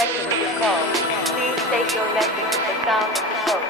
record of your call. Please state your message at the sound of the tone.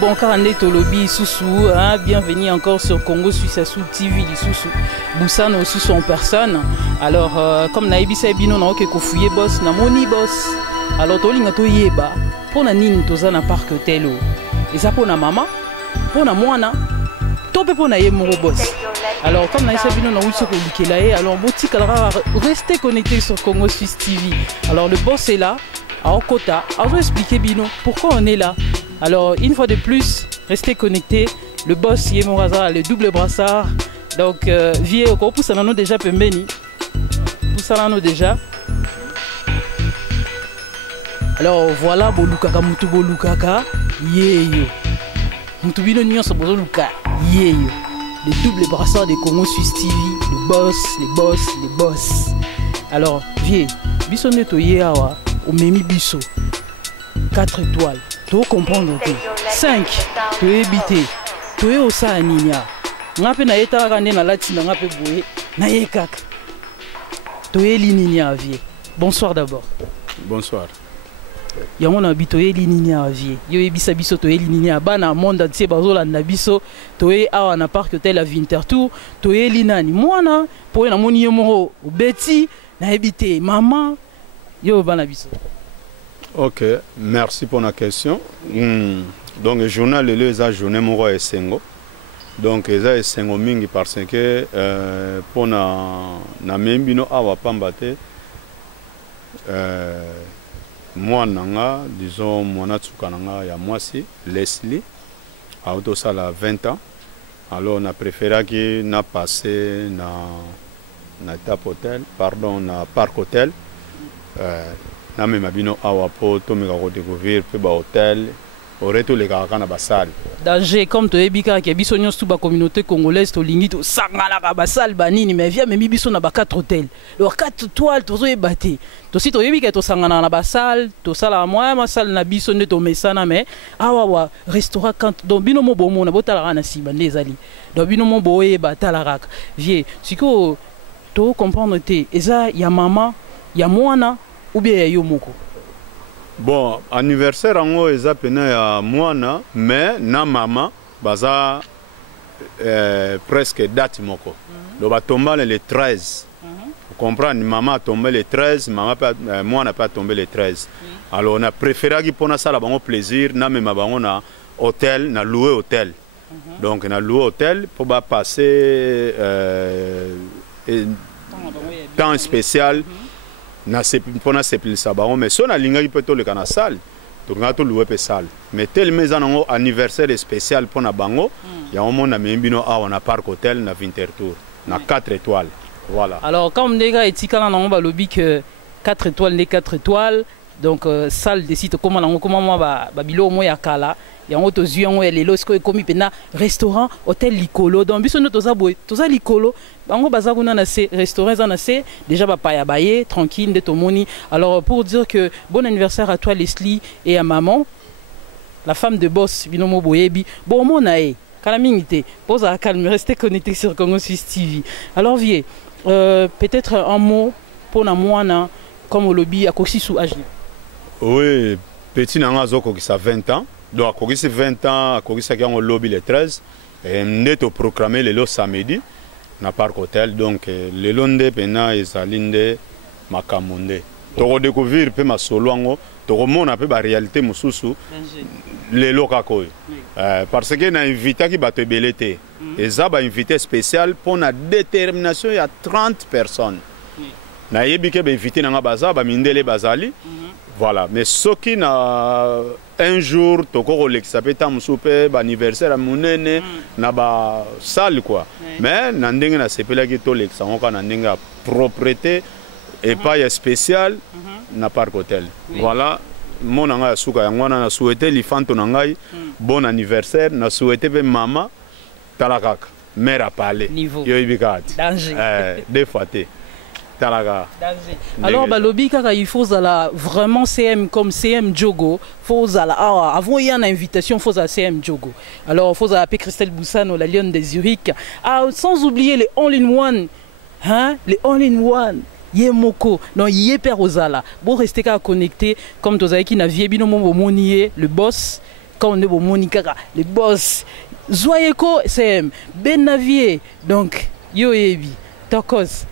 Bon, Karandé Tolobi, Soussou, hein, bienvenue encore sur Congo Suisse Sous TV, Soussou, Boussano Soussou en personne. Alors, comme Naibisa Bino, na oke kofouye boss, na moni boss. Alors, tolinga to yeba, pour na nini toza na parc hôtel. Et ça pour na maman, pour na moana, tope pour na ye moro boss. Alors, comme Naibisa Bino, na ouiso kolikelae, alors, boutique, alors, restez connectés sur Congo Suisse TV. Alors, le boss est là, à Okota, alors, je vais expliquer Bino, pourquoi on est là. Alors, une fois de plus, restez connectés. Le boss, Yemoraza, le double brassard. Donc, vieux, on pousse à nous déjà pembeni. Pousse à nous déjà. Alors, voilà, Bolukaka, Moutou Bolukaka. Yeyo. Moutou Bino Nyon, so Bolukaka. Yeyo. Le double brassard de Congo Suisse TV. Le boss. Alors, vieux, biso neto yeawa, au memi biso. 4 étoiles. Tu comprendre que 5, tu es habité, tu es au Saninia. Tu es état randé dans la Tina, tu es boué, tu es l'ininia à vie. Bonsoir d'abord. Bonsoir. Yango na bito e l'ininia à vie. Yo e bisa biso to e l'ininia bana monde entier bazola na biso, to e awa na parc hôtel à Winterthur, to e linani mwana, po na moni yo moro beti na habité maman yo bana biso. Ok, merci pour la question. Donc, le journal, les journée Moro et Sengo. Donc, les Sengo mingi parce que pour na membino awa pambate moi nanga, disons moi tsukananga ya mwasi Leslie a auto sala 20 ans. Alors, on a préféré que na passé na Tap Hotel, pardon, na Parc Hotel. Na me mabino awa po to me ko découvrir pe ba hôtel aurait tous les gars na basal danger comme to ebika ke biso nyos tout ba communauté congolaise to lingi to sangala ka basal banini mais via même biso na ba 4 hôtels alors 4 étoiles to zo ebate to si to ebika to sangana na basal to sala moi ma salle na biso ne to mesana mais awa wa restaurant quand donc bino mo bomo na botala na siba ndezali donc bino mo boye batala raka vie siko to comprendre te eza ya mama ya mwana ou bien yo moko. Bon, anniversaire ango eza pena ya mwana mais na mama baza presque date moko. Donc ba tomba le 13. Vous comprenez, maman a tombé le 13, maman pas mwana pas tombé le 13. Alors on a préféré que pour ça la bango plaisir na même bango na hôtel, na louer hôtel. Donc on a loué hôtel pour ba passer temps spécial. Na sepil ça baron mais son alinga qui peut to le kana salle tolinga toluwa pe salle mais tellement eza nango anniversaire spécial mpona bango yango mona memi bino awa na parc hôtel na Winterthur na 4 étoiles voilà. Alors comme ndeka etikala nango balobi que 4 étoiles les 4 étoiles donc salle de site comment nango comment moi babilo mo ya kala yango tozwi yango ya lelo siko ekomi pena restaurant hôtel likolo donc biso ndo toza likolo bango baza kuna na se restaurant za na se déjà bapaya baye tranquille nde tomoni. Alors pour dire que bon anniversaire à toi Leslie et à maman la femme de boss binomo boyebi bon mon aé calamité pose à calme restez connectés sur Congo Suisse TV. Alors vieux peut-être un mot pour na mwana comme au lobby à Kosi sous âge. Oui petit nanga zoko qui ça 20 ans. Donc, à 20 ans, à au lobby le 13, et nous proclamé le samedi, na parc hôtel. Donc, le londe pena et salinde makamunde. Tu redécouvrir pe ma solo, tu remontes un peu la réalité mususu, le lokakoy. Parce que na invité qui va te belleter. Et ça va invité spécial pour la détermination, il y a 30 personnes. Na yebi ke invité na baza ba mindele bazali. Voilà, mais ce qui n'a un jour, toko l'exapeta musupe, anniversaire à monene, na ba salle quoi. Mais nandinga na sepela ki to l'exango nandinga propreté et pas spécial na parc hôtel. Voilà, mon anga suka yangwana na souhaité li fanto nangai bon anniversaire, na souhaité be mama talakaka, mère à parler. Yo ibikat. Danger. Deux fois. Alors balobi kaka il faut zala vraiment CM comme CM Djogo faut zala avant il y a une invitation faut à CM Djogo. Alors faut appeler Christelle Boussano la lionne de Zurich sans oublier les all-in-one hein les all-in-one Yemoko non Yeper Ozala bon rester connecté comme tozaki na viebino mo monier le boss quand on est au monikaka le boss Zoyeko CM Ben Navier donc yo yebi Tokos.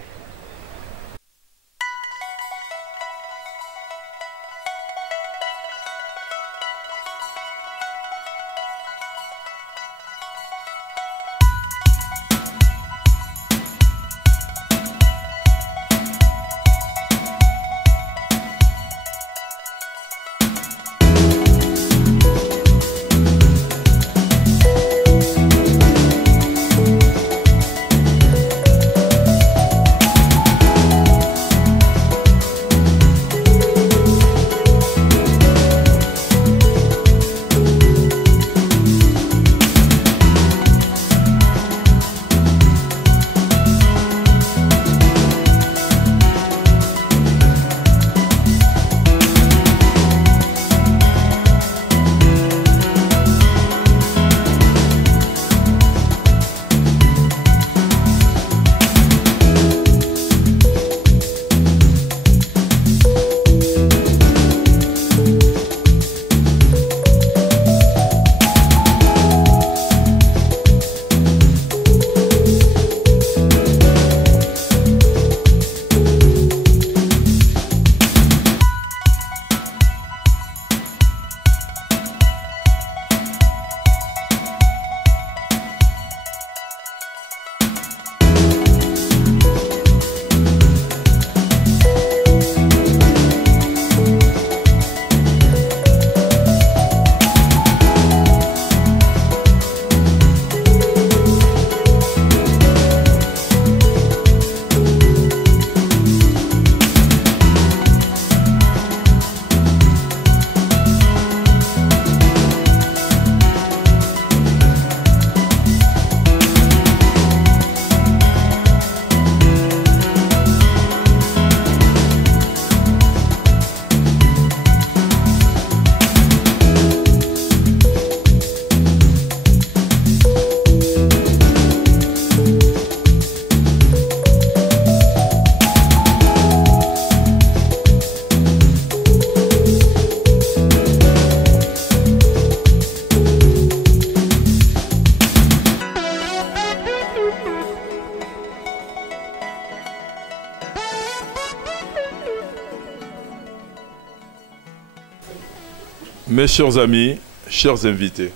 Mes chers amis, chers invités,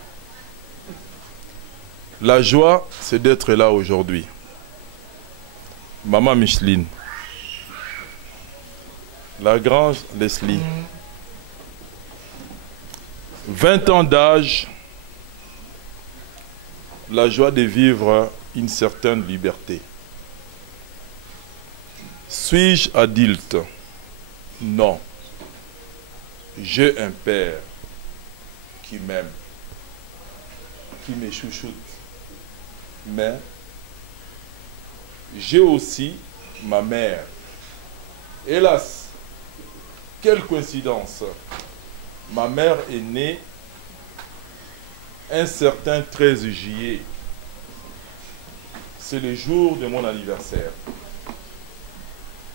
la joie, c'est d'être là aujourd'hui. Maman Micheline, la grande Leslie, 20 ans d'âge, la joie de vivre une certaine liberté. Suis-je adulte? Non. J'ai un père qui m'aime, qui me chouchoute. Mais j'ai aussi ma mère. Hélas, quelle coïncidence. Ma mère est née un certain 13 juillet. C'est le jour de mon anniversaire.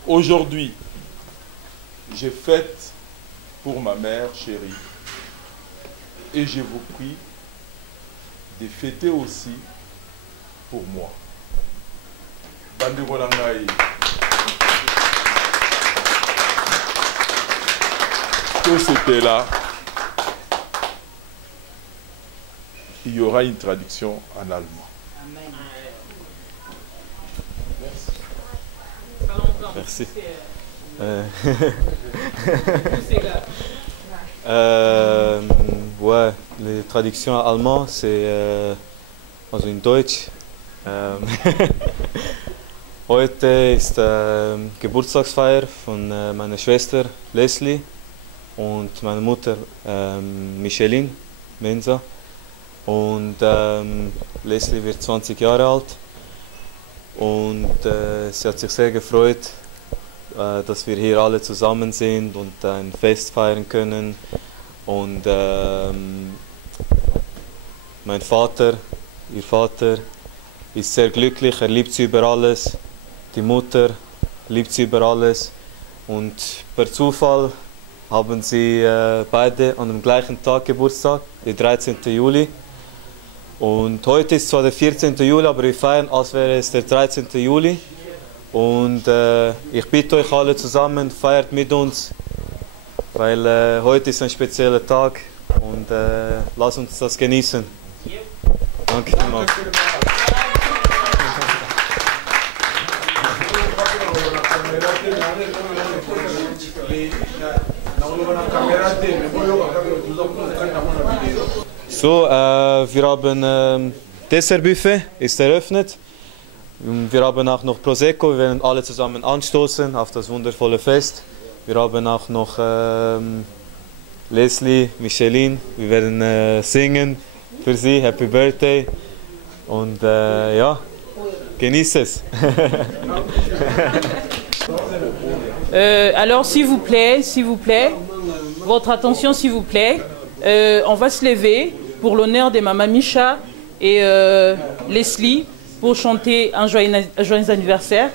Aujourd'hui, j'ai fête pour ma mère chérie. Et je vous prie de fêter aussi pour moi. Bandeko na ngai. Tout c'était là. Il y aura une traduction en allemand. Amen. Merci. Ouais, les traductions en allemand, c'est also in Deutsch. Heute ist Geburtstagsfeier von meiner Schwester Leslie und meiner Mutter Micheline Mensa. Und Leslie wird 20 Jahre alt und sie hat sich sehr gefreut, dass wir hier alle zusammen sind und ein Fest feiern können. Und mein Vater, ihr Vater, ist sehr glücklich, er liebt sie über alles. Die Mutter liebt sie über alles. Und per Zufall haben sie beide an dem gleichen Tag Geburtstag, der 13. Juli. Und heute ist zwar der 14. Juli, aber wir feiern, als wäre es der 13. Juli. Und ich bitte euch alle zusammen, feiert mit uns, weil heute ist ein spezieller Tag und lasst uns das genießen. Danke vielmals. So, wir haben Dessertbuffet, ist eröffnet. Wir haben auch noch Prosecco, wir werden alle zusammen anstoßen auf das wundervolle Fest. Wir haben auch noch Leslie, Micheline, wir werden singen für sie, Happy Birthday. Und ja, genießt es. Alors s'il vous plaît, votre attention s'il vous plaît. On va se lever pour l'honneur de Maman Micha et Leslie pour chanter un joyeux anniversaire.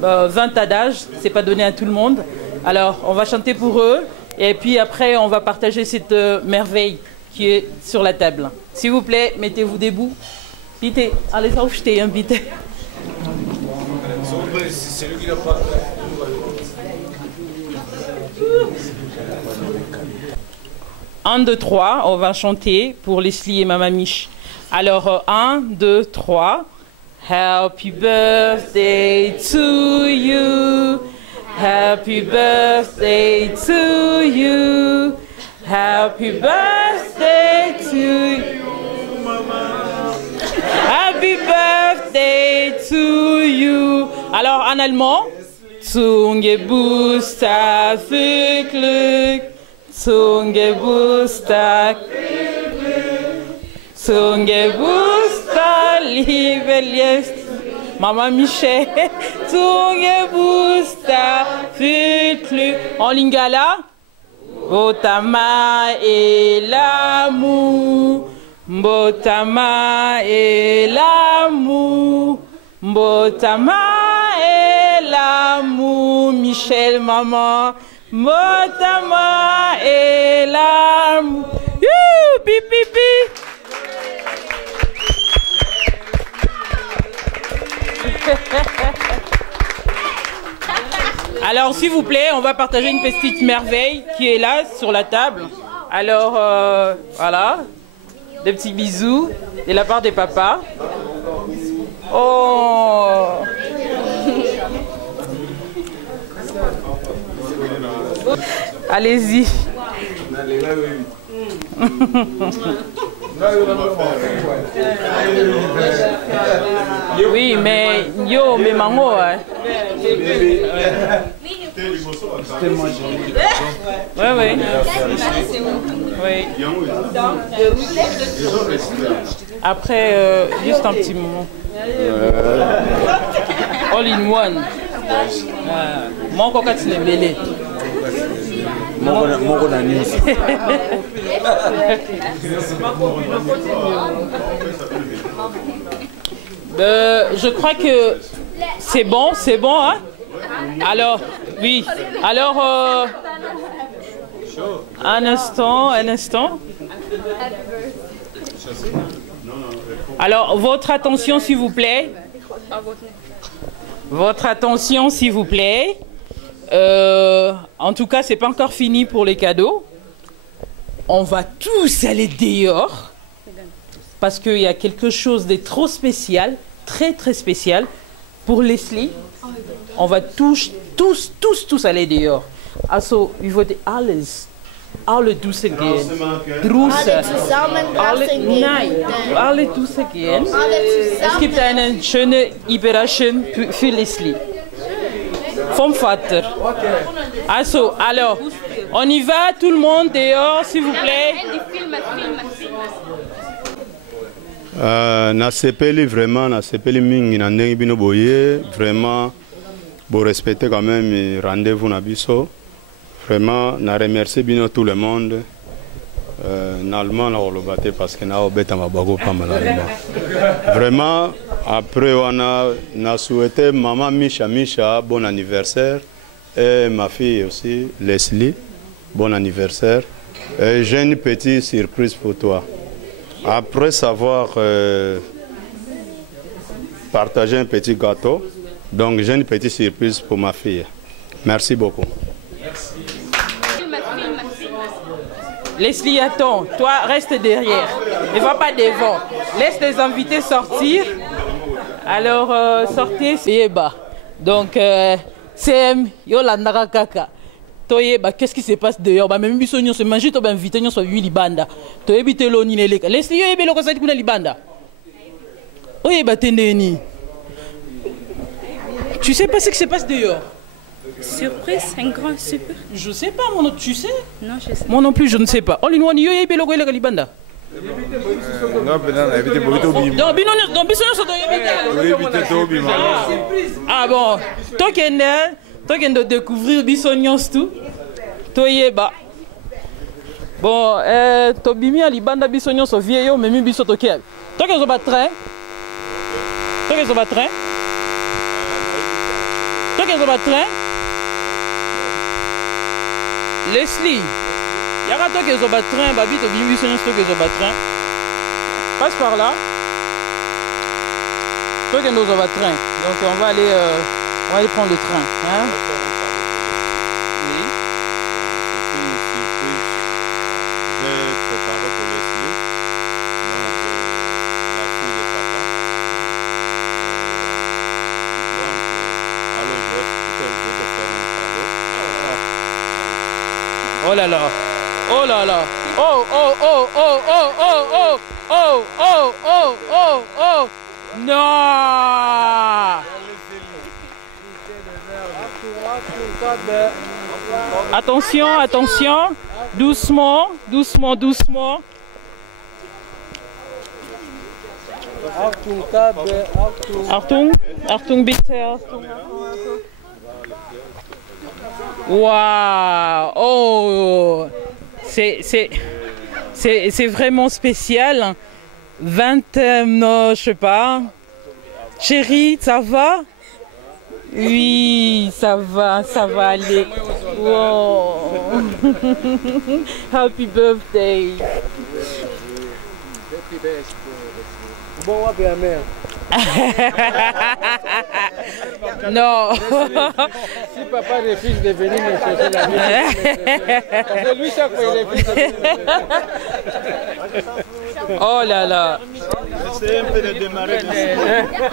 20 ans d'âge, c'est pas donné à tout le monde. Alors on va chanter pour eux et puis après on va partager cette merveille qui est sur la table. S'il vous plaît, mettez-vous debout. Bitte, alles aufstehen, bitte. Un, deux, trois, on va chanter pour Leslie et Maman Mich. Alors, 1, 2, 3. Happy birthday to you. Happy birthday to you. Happy birthday to you. Happy birthday to you. Alors, en allemand. Zum Geburtstag viel Glück. Zum Geburtstag, zum Geburtstag, liebe Leslie, Maman Michel, zum Geburtstag, viel Glück. En lingala, Botama et l'amour, Botama et l'amour, Botama et l'amour, Michel, maman. Botama et l'amour. Pi, pi, pi. Alors, s'il vous plaît, on va partager une petite merveille qui est là sur la table. Alors, voilà, des petits bisous de la part des papas. Oh. Allez-y. Oui, mais yo, mais mango, hein. Oui, oui. Oui. Après, juste un petit moment. All in one. Mon coca, tu n'es belé. Je crois que c'est bon, hein? Alors, oui. Alors, un instant. Alors, votre attention, s'il vous plaît. Votre attention, s'il vous plaît. En tout cas, c'est pas encore fini pour les cadeaux. On va tous aller dehors parce qu'il y a quelque chose de trop spécial, très très spécial pour Leslie. On va tous aller dehors. Also, wir würden alle draußen gehen. Alle zusammen draußen gehen. Nein, alle draußen gehen. Es gibt eine schöne Überraschung für Leslie. Vom Vater. Also, alors, on y va, tout le monde dehors, s'il vous plaît. Na sepeli vraiment, na sepeli mingi na ndenge bino boye, vraiment, pour respecter quand même rendez-vous na biso. Vraiment, na remercier bino tout le monde. Nalman na olobate parce que na obeta mabako pa malarima. Vraiment, après on a souhaité maman Misha bon anniversaire et ma fille aussi Leslie bon anniversaire. J'ai une petite surprise pour toi. Après savoir partager un petit gâteau, donc j'ai une petite surprise pour ma fille. Merci beaucoup. Leslie, attends, toi reste derrière, ne va pas devant. Laisse les invités sortir. Alors, sortez. Yeba. Donc, CM, Yolanda Kaka. Toyeba, qu'est-ce qui se passe dehors? Même si on se mange, on invité, on se vit libanda. Toyeba, l'oni neleka. Leslie, yoyeba, l'oko sa tikuna libanda. Oyeba, tendeni. Tu sais pas ce qui se passe dehors? Surprise, un grand super. Je sais pas, mon autre, tu sais? Non, je sais. Moi non plus, je ne sais pas. Oh, l'inouan, yoyeba, l'oko eleka libanda. Ah bon, toi qui de découvrir Bissonions tout, toi bon, Tobimi à Libanda Bissonions au vieillot, mais mi Bisso toquel. Toi qui es au train, toi qui es au train, toi qui es au train, Leslie. Y'a toi qui es au train, Babi, Tobimi Bissonions, toi qui es au train. Passe par là. Toi qui es au train. Donc on va aller prendre le train. Hein? Oui. C'est une surprise. J'ai préparé pour Leslie. Donc la fille de papa. Donc allez, je vais te faire un cadeau. Oh là là. Oh là là. Oh oh oh oh oh oh oh oh oh oh oh oh. Non. Attention, attention. Doucement, doucement, doucement. Achtung, Achtung bitte. Achtung. Waouh. Oh. C'est vraiment spécial. 20, non, je sais pas. Chérie, ça va? Oui, ça va aller. Wow. Happy birthday. Bon, bien mère. Non. Si papa refuse de venir me chercher la vie, c'est lui chaque fois il refuse. Oh là là. Essayez un peu de démarrer.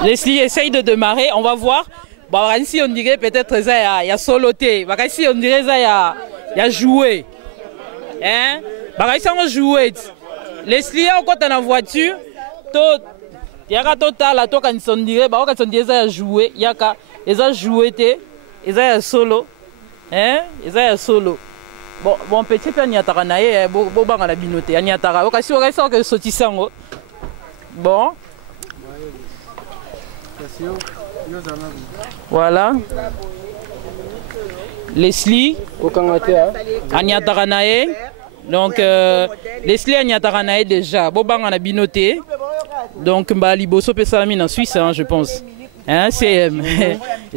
Leslie essaye de démarrer, on va voir. Bon, ici on dirait peut-être ça il y a soloté. Ici on dirait ça il y a joué. hein bakaisa ngo jouer Leslie a okota na voiture to yaka totala to kanisondire ba okanisondire za jouer yaka eza jouer te eza ya solo hein eza ya solo bon petit peu nyataka na ye bo banga na binote ya nyataka okasi okaisa ke sotisango bon voilà Leslie anyataka na ye donc Leslie anyataka na ye déjà bo banga na binote donc mba liboso pe salami na Suisse hein, je pense hein c'est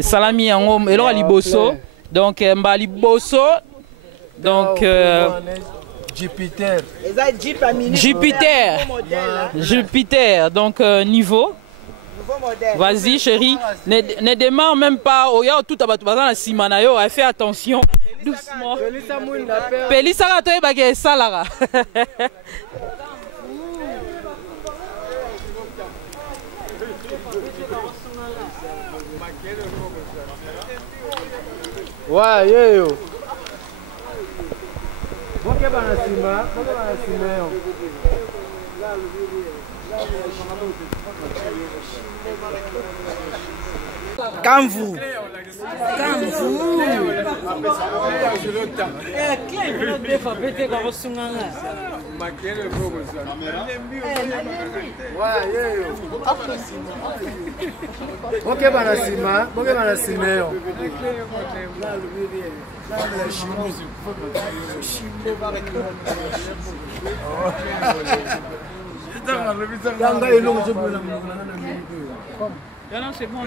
salami yango eloko liboso donc mba liboso donc Jupiter donc niveau vas-y chérie ne démarre même pas oya tout abatubazana na simana yo fais attention doucement Pelisa ka to ba ke salara ouais yo boke bana sima yo Comme vous. Boke bana sima yo. Non, c'est bon,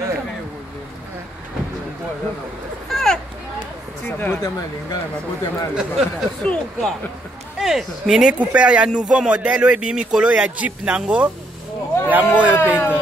Mini Cooper ya nouveau modèle et bimi kolo ya Jeep nango. Yango yo penda.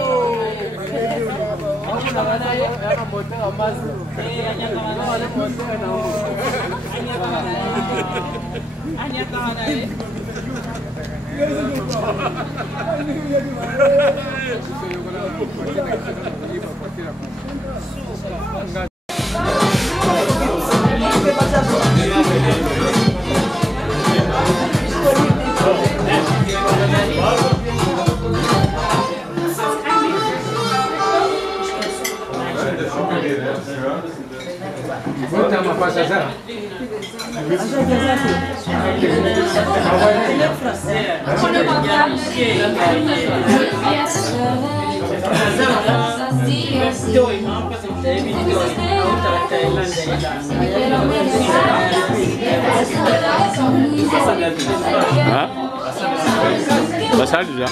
Basali déjà.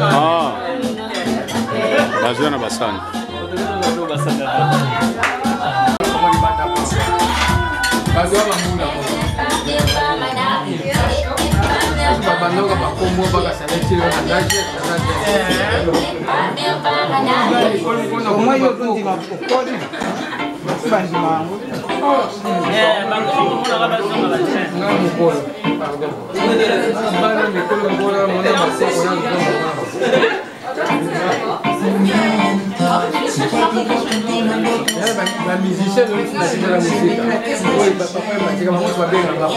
Ah. Bazana basani. La musicienne aussi la musique. Oui, papa il m'a dit que bien là-bas.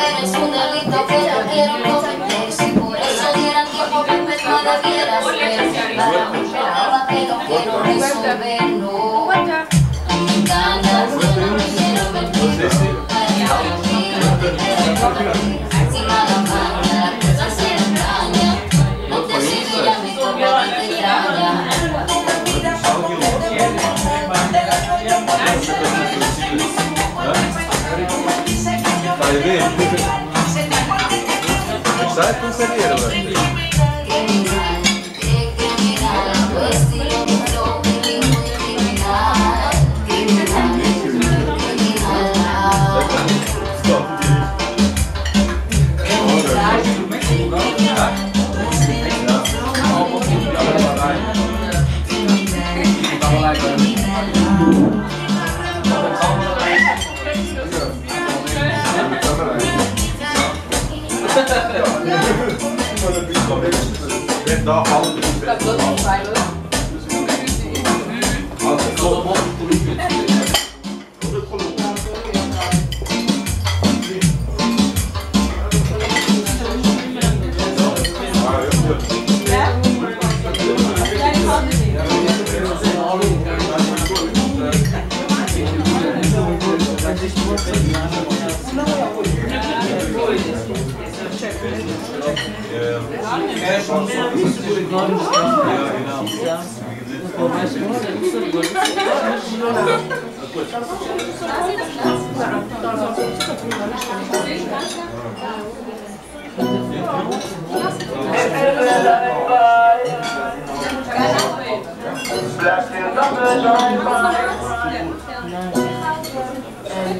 Eres un delito que yo quiero cometer. Si por eso diera tiempo perpetuo debieras ver. Para un problema que no quiero resolver, no. Ganas que no me quiero perder. Si nada cambia, la cosa se extraña. No te sirve ya mi forma que te extraña. ¿Sabes cómo sería? Daha pahalı bir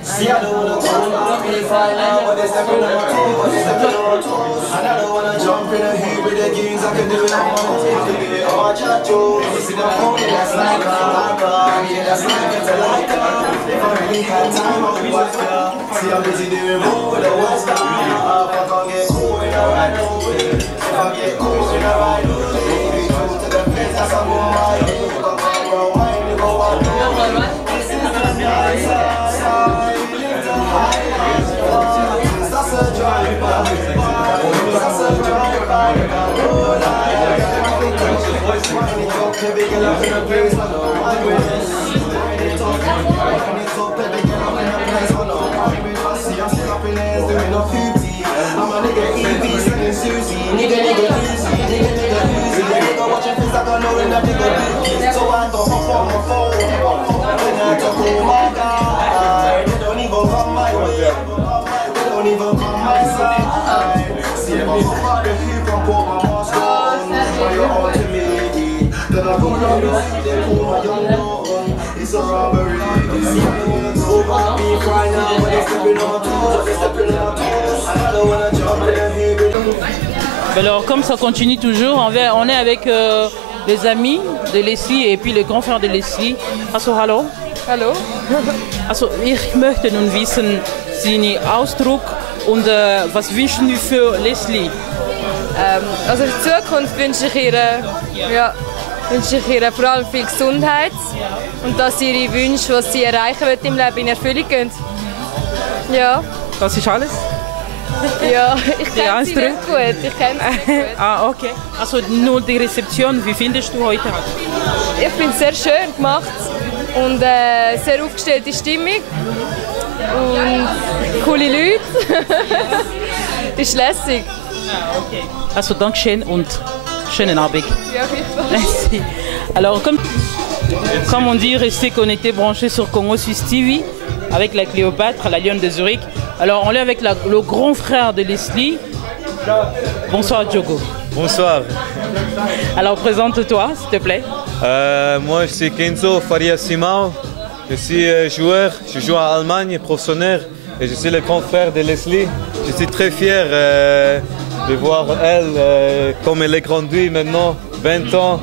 See, I don't wanna go out really far now, but it's stepping on my toes, and I don't wanna jump in a heap with the games. I can do it on my own, I can do it on my chacho. You see the phone, that's like yeah, that's like it's a like if I really had time, I would watch her. See, I'm busy doing more with the what's up. If I can't get cool in a ride, if I get cool in a ride, baby, go to the place, that's a more my way. If I can't go wine, you go out. This is the nice side. Don't even come my side. See if I'm hard to hear from put my mask on. When you're on to me, then I go down the street, they pull my young gun. It's a robbery. See, I don't wanna go back, be crying now, but they're stepping on my toes, they're stepping on my toes. I don't wanna jump in the head. Alors comme ça continue toujours, on est avec les amis de Leslie et puis le grand frère de Leslie. Also hallo. Hallo. Also ich möchte nun wissen, seinen Ausdruck und was wünschen Sie für Leslie? Also in Zukunft wünsche ich ihr vor allem viel Gesundheit und dass ihre Wünsche, was sie erreichen will im Leben, in Erfüllung gehen. Ja. Das ist alles? Ja, ich kenne sie nicht gut. Ich kenne sie nicht gut. Ah, okay. Also nur die Rezeption, wie findest du heute? Ich finde es sehr schön gemacht und sehr aufgestellte Stimmung und coole Leute. Ist lässig. Ah, okay. Also Dankeschön und schönen Abend. Ja, bitte. Merci. Alors comme on dit, restez connectés, branchés sur Congo Suisse TV avec la Cléopâtre, la Lionne de Zurich. Alors on est avec le grand frère de Leslie. Bonsoir Diogo. Bonsoir. Alors présente-toi s'il te plaît. Moi je suis Kenzo Faria Simao Je suis joueur, je joue en Allemagne, professionnel, et je suis le grand frère de Leslie. Je suis très fier de voir elle, comme elle est grandie maintenant, 20 ans.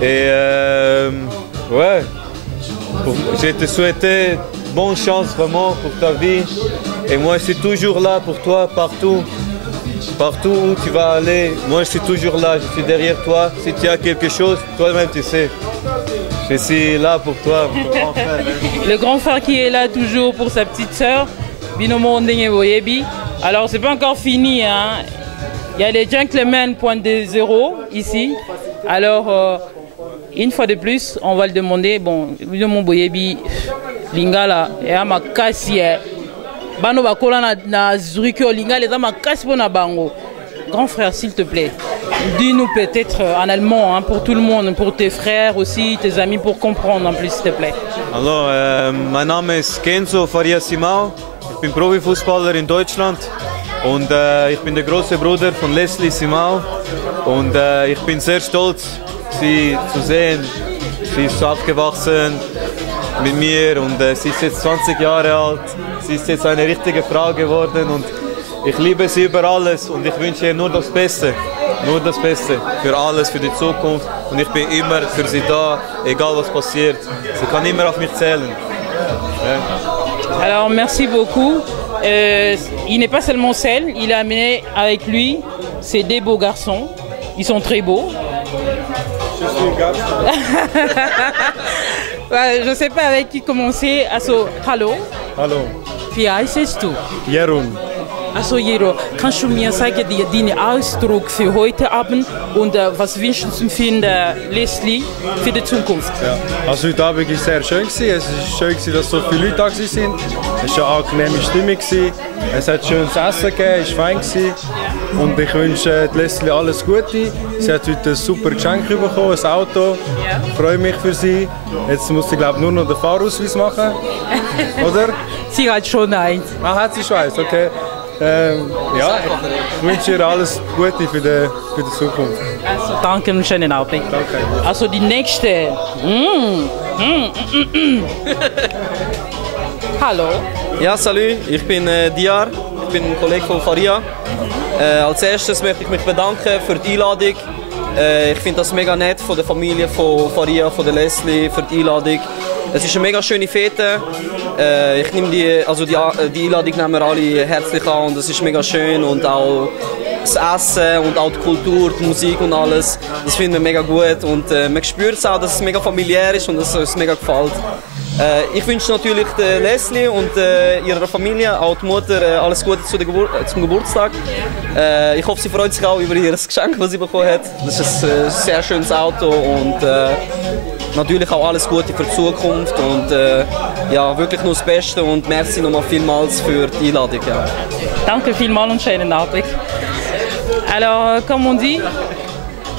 Et ouais, je te souhaite bonne chance vraiment pour ta vie. Et moi, je suis toujours là pour toi, partout. Partout où tu vas aller, moi je suis toujours là, je suis derrière toi. Si tu as quelque chose, toi-même tu sais. Je suis là pour toi, mon grand frère. Le grand frère qui est là toujours pour sa petite sœur, Binomo Ndenge Boyebi. Alors c'est pas encore fini, hein. Il y a les gentlemen .0 ici. Alors une fois de plus, on va le demander. Bon, Binomo Boyebi, Lingala, et à ma cassie. Bano bakola na Zurich Olinga les ama kasbona bango. Grand frère, s'il te plaît, dis-nous peut-être en allemand, hein, pour tout le monde, pour tes frères aussi, tes amis, pour comprendre en plus, s'il te plaît. Hallo, mein Name ist Kenzo Faria Simao. Ich bin Profifußballer in Deutschland und ich bin der große Bruder von Leslie Simao und ich bin sehr stolz, sie zu sehen. Sie ist aufgewachsen mit mir und sie ist jetzt 20 Jahre alt. Sie ist jetzt eine richtige Frau geworden und ich liebe sie über alles und ich wünsche ihr nur das Beste für alles, für die Zukunft und ich bin immer für sie da, egal was passiert. Sie kann immer auf mich zählen. Ja. Alors merci beaucoup. Il n'est pas seulement seul, il a amené avec lui ses deux beaux garçons. Ils sont très beaux. Je suis un garçon. Je ne sais pas avec qui commencer. Also, hallo. Hallo. Wie heißt du? Jeroen. Also Jero, kannst du mir sagen, deinen Ausdruck für heute Abend und was wünschst du für Leslie für die Zukunft? Ja. Also heute Abend war es sehr schön. Es war schön, dass so viele Leute da waren. Es war eine angenehme Stimmung. Es hat schönes Essen gegeben, es war fein. Und ich wünsche Leslie alles Gute. Sie hat heute ein super Geschenk bekommen, ein Auto. Ich freue mich für sie. Jetzt muss sie, glaube ich, nur noch den Fahrausweis machen. Oder? Sie hat schon eins. Ah, hat sie schon eins, okay. Ja, ich wünsche ihr alles Gute für die Zukunft. Also, danke und schönen Abend. Danke. Also die nächste. Hallo. Ja, salut, ich bin Diar, ich bin ein Kollege von Faria. Als erstes möchte ich mich bedanken für die Einladung. Ich finde das mega nett von der Familie von Faria, von der Leslie, für die Einladung. Es ist eine mega schöne Fete. Ich nehme die Einladung nehmen wir alle herzlich an und es ist mega schön und auch das Essen und auch die Kultur, die Musik und alles, das finden wir mega gut und man spürt es auch, dass es mega familiär ist und dass es uns mega gefällt. Ich wünsche natürlich Leslie und ihrer Familie, auch die Mutter, alles Gute zum Geburtstag. Ich hoffe, sie freut sich auch über ihr Geschenk, das sie bekommen hat. Das ist ein sehr schönes Auto und natürlich auch alles Gute für die Zukunft und ja, wirklich nur das Beste und merci nochmal vielmals für die Einladung. Ja. Danke vielmals und schönen Abend. Alors, comme on dit,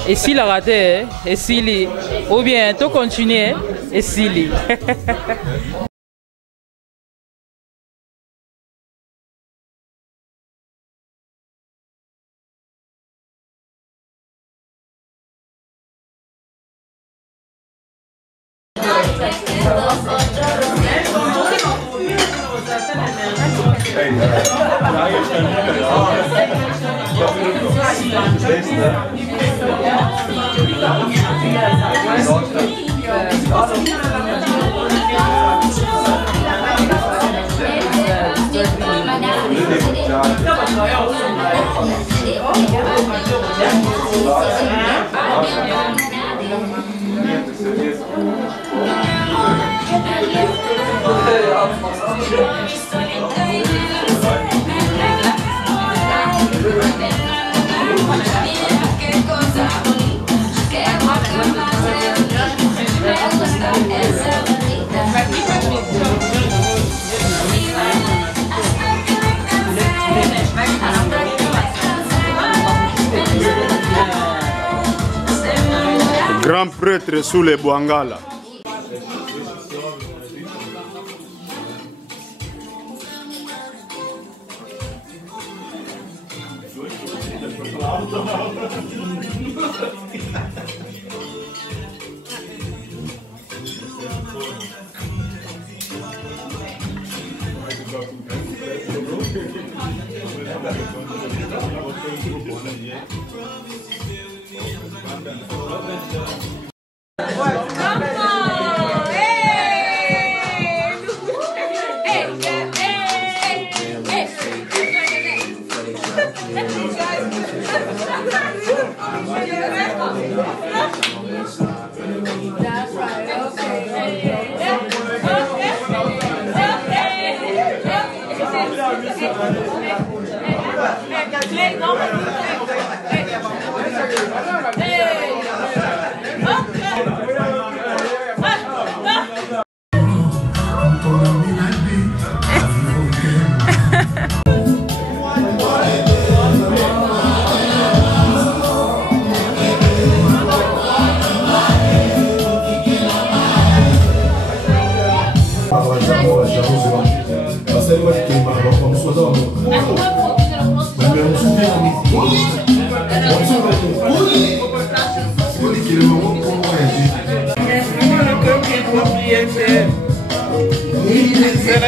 et s'il a raté, et s'il ou bien tout continuer, et s'il Grand prêtre sous les Bouangala.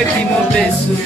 epi mobesu